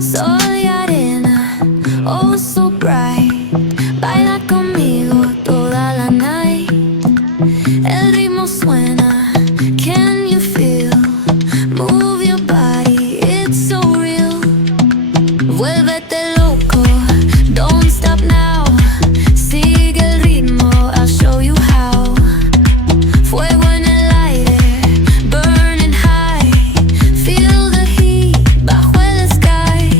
Soy arena, oh so bright. Baila conmigo toda la night. El ritmo suena, can you feel? Move your body, it's so real. Vuélvete loco, don't stop now. Sigue el ritmo, I'll show you how. Fuego en el aire, burning high. Feel the heat bajo el sky.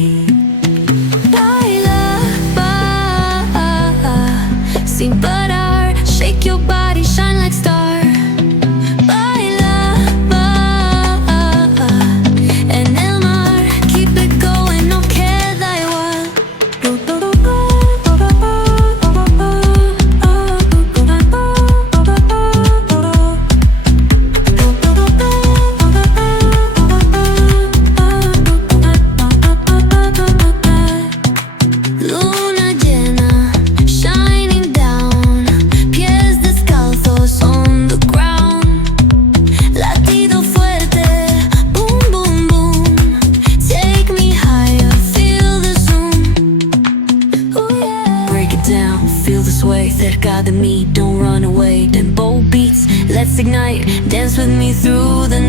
Baila, sin parar. Shake your body, shine like star. Baila, en el mar. Keep it going, no queda igual. Luna llena, shining down. Pies descalzos on the ground. Latido fuerte, boom, boom, boom. Take me higher, feel the zoom. Ooh, yeah. Break it down, feel the sway. Cerca de mí, don't run away. Tempo beats, let's ignite. Dance with me through the night.